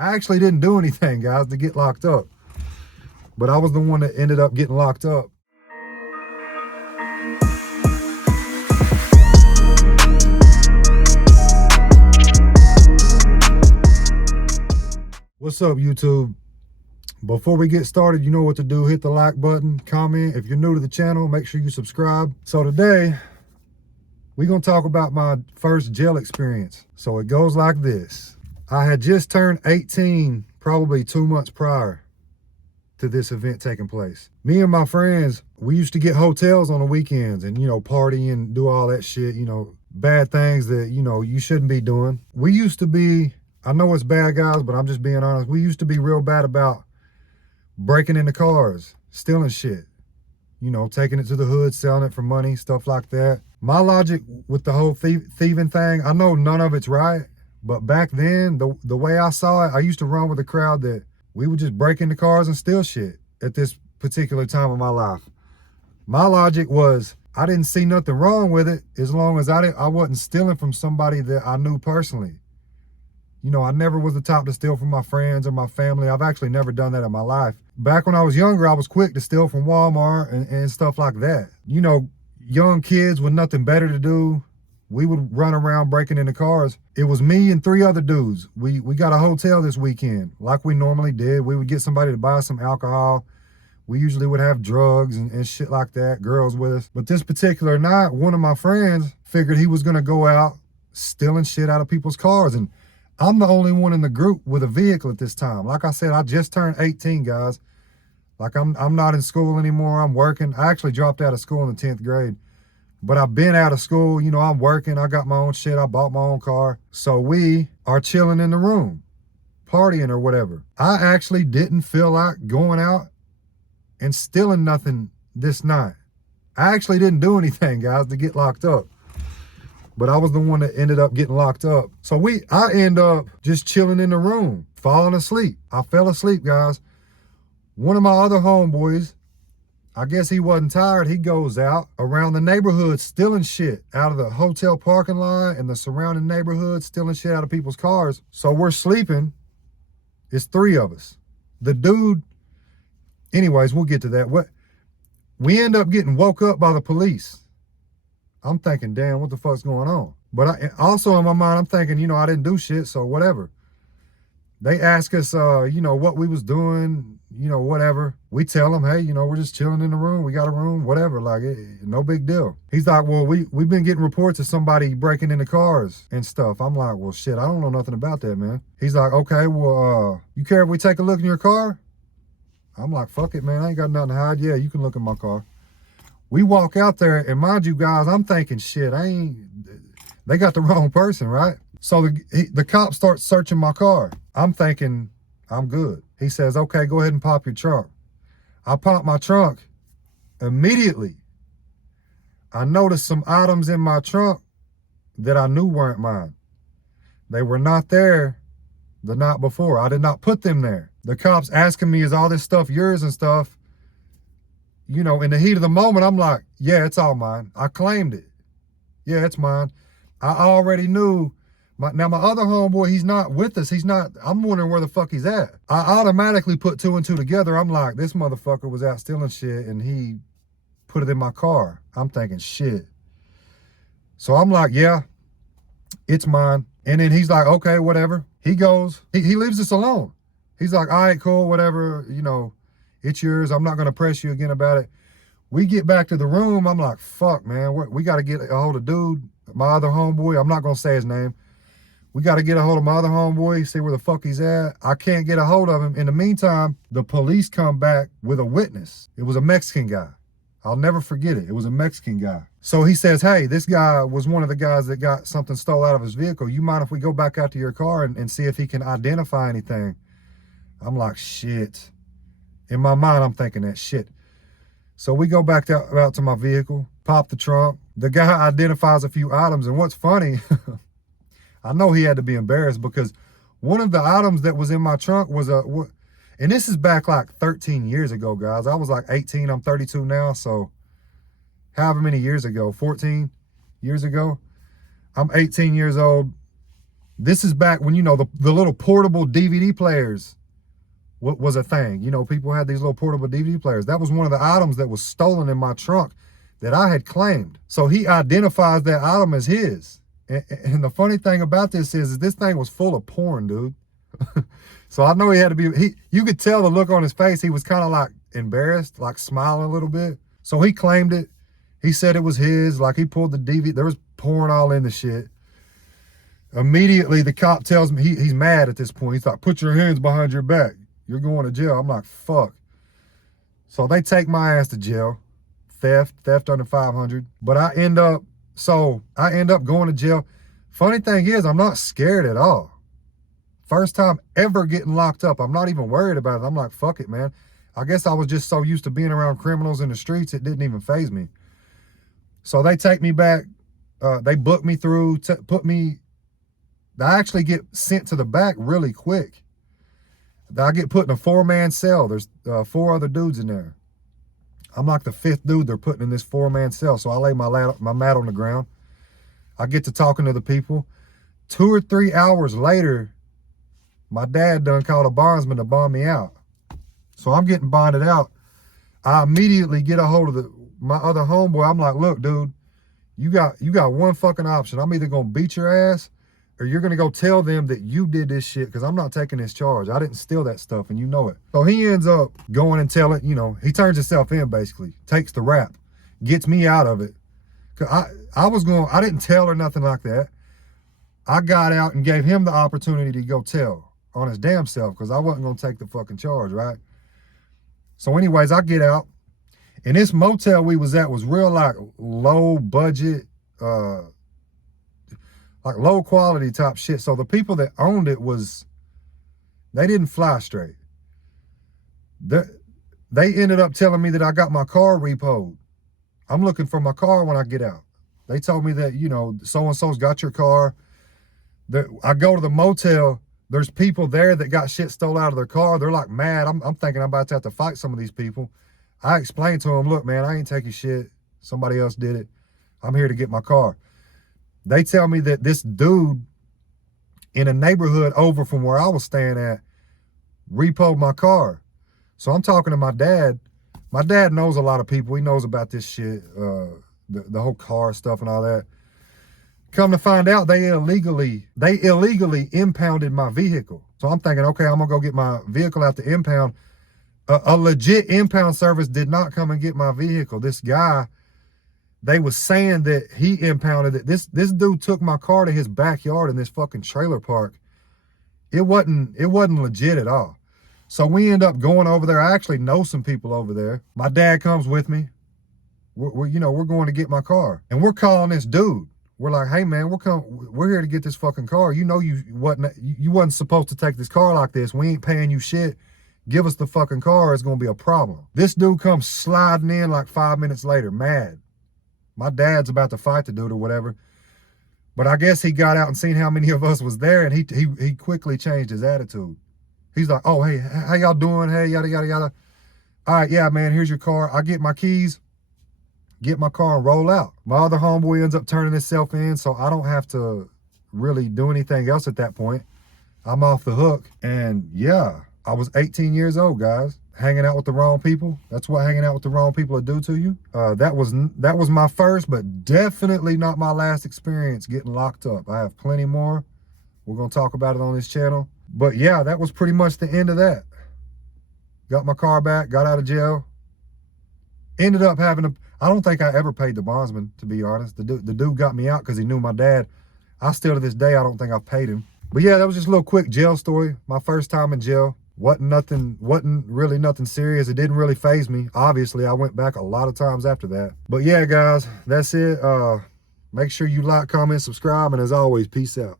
I actually didn't do anything, guys, to get locked up. But I was the one that ended up getting locked up. What's up, YouTube? Before we get started, you know what to do. Hit the like button, comment. If you're new to the channel, make sure you subscribe. So today, we're going to talk about my first jail experience. So it goes like this. I had just turned 18, probably 2 months prior to this event taking place. Me and my friends, we used to get hotels on the weekends and, party and do all that shit, bad things that, you shouldn't be doing. We used to be, I know it's bad, guys, but I'm just being honest. We used to be real bad about breaking into cars, stealing shit, taking it to the hood, selling it for money, stuff like that. My logic with the whole thieving thing, I know none of it's right, but back then, the way I saw it, I used to run with a crowd that we would just break into cars and steal shit at this particular time of my life. My logic was, I didn't see nothing wrong with it as long as I wasn't stealing from somebody that I knew personally. I never was the type to steal from my friends or my family. I've actually never done that in my life. Back when I was younger, I was quick to steal from Walmart and stuff like that. Young kids with nothing better to do, we would run around breaking into cars. It was me and 3 other dudes. We got a hotel this weekend, like we normally did. We would get somebody to buy some alcohol. We usually would have drugs and shit like that, girls with us. But this particular night, one of my friends figured he was gonna go out stealing shit out of people's cars. And I'm the only one in the group with a vehicle at this time. Like I said, I just turned 18, guys. Like I'm not in school anymore, I'm working. I actually dropped out of school in the 10th grade. But I've been out of school, I'm working, I got my own shit, I bought my own car. So we are chilling in the room, partying or whatever. I actually didn't feel like going out and stealing nothing this night. I actually didn't do anything, guys, to get locked up. But I was the one that ended up getting locked up. So I end up just chilling in the room, falling asleep. I fell asleep, guys. One of my other homeboys, I guess he wasn't tired. He goes out around the neighborhood stealing shit out of the hotel parking lot and the surrounding neighborhood, stealing shit out of people's cars. So we're sleeping. It's 3 of us. The dude, anyways, we'll get to that. We end up getting woke up by the police. I'm thinking, damn, what the fuck's going on? But also in my mind, I'm thinking, I didn't do shit, so whatever. They ask us, what we was doing, whatever. We tell them, hey, we're just chilling in the room. We got a room, whatever, like, no big deal. He's like, well, we've been getting reports of somebody breaking into cars and stuff. I'm like, well, shit, I don't know nothing about that, man. He's like, okay, well, you care if we take a look in your car? I'm like, fuck it, man. I ain't got nothing to hide. Yeah, you can look in my car. We walk out there, and mind you, guys, I'm thinking, shit, they got the wrong person, right? So the cop starts searching my car. I'm thinking, I'm good. He says, okay, go ahead and pop your trunk. I pop my trunk. Immediately, I noticed some items in my trunk that I knew weren't mine. They were not there the night before. I did not put them there. The cops asking me, is all this stuff yours and stuff? In the heat of the moment, I'm like, yeah, it's all mine. I claimed it. Yeah, it's mine. I already knew. Now, my other homeboy, he's not with us. I'm wondering where the fuck he's at. I automatically put 2 and 2 together. I'm like, this motherfucker was out stealing shit and he put it in my car. I'm thinking, shit. So I'm like, yeah, it's mine. And then he's like, okay, whatever. He goes, he leaves us alone. He's like, all right, cool, whatever, it's yours. I'm not going to press you again about it. We get back to the room. I'm like, fuck, man, we got to get a hold of dude, my other homeboy. I'm not going to say his name. We got to get a hold of my other homeboy, see where the fuck he's at. I can't get a hold of him. In the meantime, the police come back with a witness. It was a Mexican guy. I'll never forget it. It was a Mexican guy. So he says, hey, this guy was one of the guys that got something stole out of his vehicle. You mind if we go back out to your car and see if he can identify anything? I'm like, shit. In my mind, I'm thinking that shit. So we go back out to my vehicle, pop the trunk. The guy identifies a few items. And what's funny, I know he had to be embarrassed because one of the items that was in my trunk was and this is back like 13 years ago, guys. I was like 18, I'm 32 now. So however many years ago, 14 years ago, I'm 18 years old. This is back when, you know, the little portable DVD players was a thing. You know, people had these little portable DVD players. That was one of the items that was stolen in my trunk that I had claimed. So he identifies that item as his. And the funny thing about this is this thing was full of porn, dude. So I know he had to be, you could tell the look on his face. He was kind of like embarrassed, like smiling a little bit. So he claimed it. He said it was his. Like he pulled the DVD. There was porn all in the shit. Immediately, the cop tells me, he's mad at this point. He's like, put your hands behind your back. You're going to jail. I'm like, fuck. So they take my ass to jail. Theft under 500. But I end up going to jail. Funny thing is, I'm not scared at all. First time ever getting locked up. I'm not even worried about it. I'm like, fuck it, man. I guess I was just so used to being around criminals in the streets, it didn't even faze me. So they take me back. They book me through, I actually get sent to the back really quick. I get put in a 4-man cell. There's 4 other dudes in there. I'm like the 5th dude they're putting in this 4-man cell. So I lay my mat on the ground. I get to talking to the people. 2 or 3 hours later, my dad done called a bondsman to bond me out. So I'm getting bonded out. I immediately get a hold of my other homeboy. I'm like, look, dude, you got one fucking option. I'm either gonna beat your ass or you're gonna go tell them that you did this shit, because I'm not taking this charge. I didn't steal that stuff and you know it. So he ends up going and telling, you know, he turns himself in basically, takes the rap, gets me out of it. Cause I didn't tell or nothing like that. I got out and gave him the opportunity to go tell on his damn self, because I wasn't gonna take the fucking charge, right? So anyways, I get out, and this motel we was at was real like low budget, like low quality type shit. So the people that owned it they didn't fly straight. They ended up telling me that I got my car repoed. I'm looking for my car when I get out. They told me that, you know, so-and-so's got your car. I go to the motel, there's people there that got shit stolen out of their car. They're like mad. I'm thinking I'm about to have to fight some of these people. I explained to them, look, man, I ain't taking shit. Somebody else did it. I'm here to get my car. They tell me that this dude in a neighborhood over from where I was staying at repoed my car. So I'm talking to my dad. My dad knows a lot of people. He knows about this shit, the whole car stuff and all that. Come to find out, they illegally impounded my vehicle. So I'm thinking, okay, I'm gonna go get my vehicle out the impound. A legit impound service did not come and get my vehicle. This guy, they was saying that he impounded it. This dude took my car to his backyard in this fucking trailer park. It wasn't legit at all. So we end up going over there. I actually know some people over there. My dad comes with me. We're going to get my car, and we're calling this dude. We're like, hey man, we're here to get this fucking car. You know you wasn't supposed to take this car like this. We ain't paying you shit. Give us the fucking car. It's gonna be a problem. This dude comes sliding in like 5 minutes later, mad. My dad's about to fight the dude or whatever. But I guess he got out and seen how many of us was there, and he quickly changed his attitude. He's like, oh, hey, how y'all doing? Hey, yada, yada, yada. All right, yeah, man, here's your car. I get my keys, get my car and roll out. My other homeboy ends up turning himself in, so I don't have to really do anything else at that point. I'm off the hook. And yeah, I was 18 years old, guys. Hanging out with the wrong people. That's what hanging out with the wrong people will do to you. That was my first, but definitely not my last experience getting locked up. I have plenty more. We're gonna talk about it on this channel. But yeah, that was pretty much the end of that. Got my car back, got out of jail. Ended up I don't think I ever paid the bondsman, to be honest. The dude got me out because he knew my dad. I still to this day, I don't think I've paid him. But yeah, that was just a little quick jail story. My first time in jail. Wasn't really nothing serious. It didn't really faze me. Obviously, I went back a lot of times after that. But yeah, guys, that's it. Make sure you like, comment, subscribe, and as always, peace out.